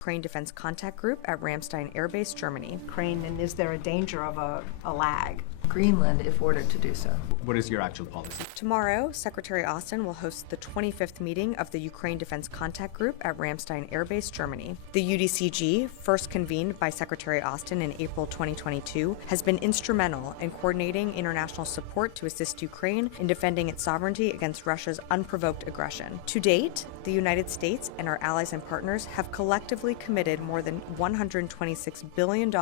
Ukraine Defense Contact Group at Ramstein Air Base, Germany. Ukraine, and is there a danger of a lag? Greenland if ordered to do so. What is your actual policy? Tomorrow, Secretary Austin will host the 25th meeting of the Ukraine Defense Contact Group at Ramstein Air Base, Germany. The UDCG, first convened by Secretary Austin in April 2022, has been instrumental in coordinating international support to assist Ukraine in defending its sovereignty against Russia's unprovoked aggression. To date, the United States and our allies and partners have collectively committed more than $126 billion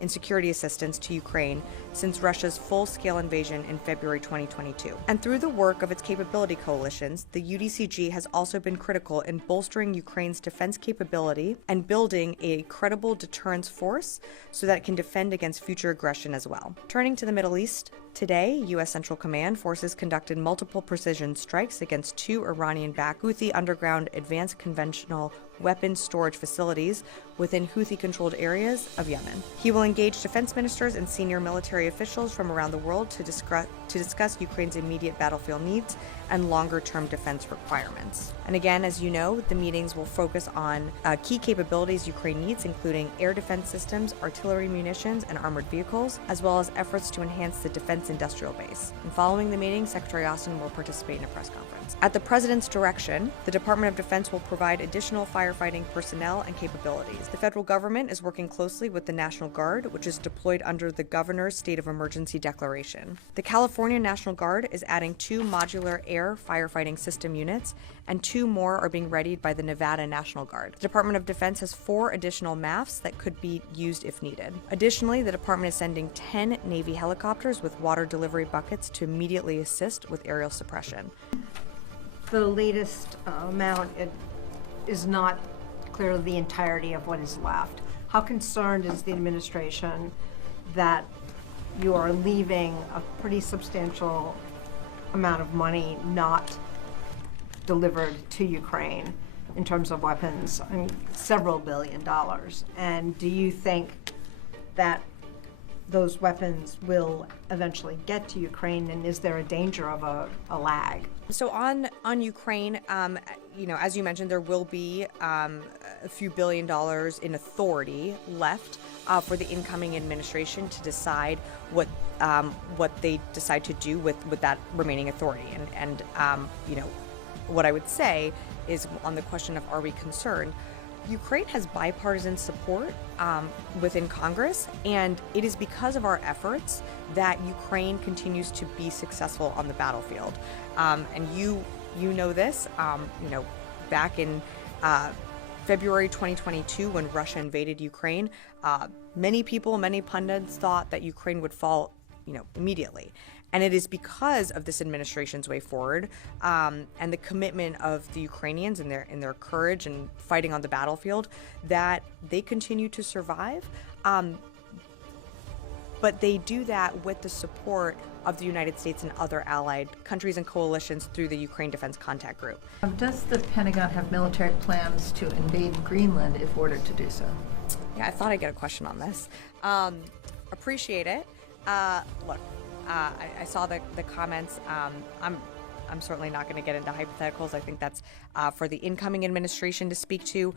in security assistance to Ukraine since Russia's full-scale invasion in February 2022. And through the work of its capability coalitions, the UDCG has also been critical in bolstering Ukraine's defense capability and building a credible deterrence force so that it can defend against future aggression as well. Turning to the Middle East, today, U.S. Central Command forces conducted multiple precision strikes against two Iranian-backed Houthi underground advanced conventional weapons storage facilities within Houthi-controlled areas of Yemen. He will engage defense ministers and senior military officials from around the world to discuss Ukraine's immediate battlefield needs and longer-term defense requirements. And again, as you know, the meetings will focus on key capabilities Ukraine needs, including air defense systems, artillery munitions, and armored vehicles, as well as efforts to enhance the defense industrial base. And following the meeting, Secretary Austin will participate in a press conference. At the President's direction, the Department of Defense will provide additional firefighting personnel and capabilities. The federal government is working closely with the National Guard, which is deployed under the Governor's State of Emergency Declaration. The California National Guard is adding 2 modular air firefighting system units, and 2 more are being readied by the Nevada National Guard. The Department of Defense has 4 additional MAFs that could be used if needed. Additionally, the department is sending 10 Navy helicopters with water delivery buckets to immediately assist with aerial suppression. The latest amount is not clearly the entirety of what is left. How concerned is the administration that you are leaving a pretty substantial amount of money not delivered to Ukraine in terms of weapons? I mean, several $billion. And do you think that those weapons will eventually get to Ukraine, and is there a danger of a lag? So on Ukraine, as you mentioned, there will be a few $1 billion in authority left for the incoming administration to decide what they decide to do with that remaining authority. And what I would say is, on the question of are we concerned, Ukraine has bipartisan support within Congress, and it is because of our efforts that Ukraine continues to be successful on the battlefield. And you know this, back in February 2022, when Russia invaded Ukraine, many pundits thought that Ukraine would fall, immediately. And it is because of this administration's way forward and the commitment of the Ukrainians and their courage and fighting on the battlefield that they continue to survive. But they do that with the support of the United States and other allied countries and coalitions through the Ukraine Defense Contact Group. Does the Pentagon have military plans to invade Greenland if ordered to do so? Yeah, I thought I'd get a question on this. Appreciate it. Look, I saw the comments. I'm certainly not going to get into hypotheticals. I think that's for the incoming administration to speak to.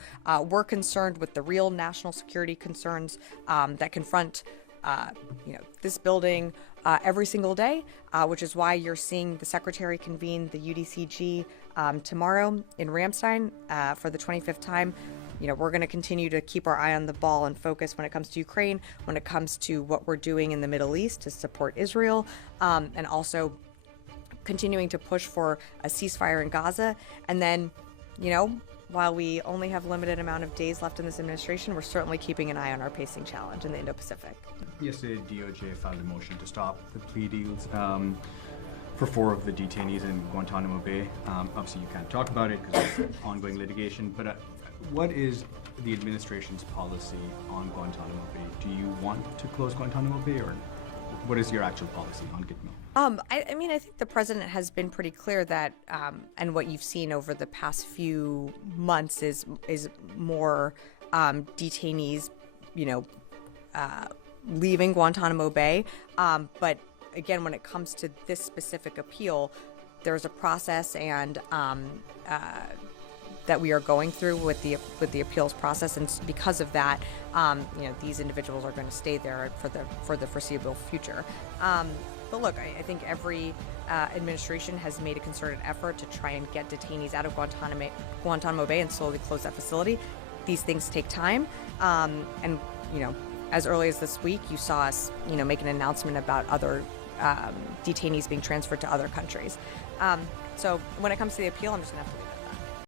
We're concerned with the real national security concerns that confront this building every single day, which is why you're seeing the Secretary convene the UDCG tomorrow in Ramstein for the 25th time. We're going to continue to keep our eye on the ball and focus when it comes to Ukraine, when it comes to what we're doing in the Middle East to support Israel, and also continuing to push for a ceasefire in Gaza. And then, while we only have limited amount of days left in this administration, we're certainly keeping an eye on our pacing challenge in the Indo-Pacific. Yesterday, DOJ filed a motion to stop the plea deals for 4 of the detainees in Guantanamo Bay. Obviously, you can't talk about it because it's ongoing litigation, but what is the administration's policy on Guantanamo Bay? Do you want to close Guantanamo Bay, or what is your actual policy on Gitmo? I think the president has been pretty clear that, and what you've seen over the past few months is more detainees, leaving Guantanamo Bay. But again, when it comes to this specific appeal, there's a process, and that we are going through with the appeals process, and because of that, these individuals are going to stay there for the foreseeable future. But look, I think every administration has made a concerted effort to try and get detainees out of Guantanamo Bay and slowly close that facility. These things take time, and as early as this week, you saw us, make an announcement about other detainees being transferred to other countries. So when it comes to the appeal, I'm just going to have to leave it.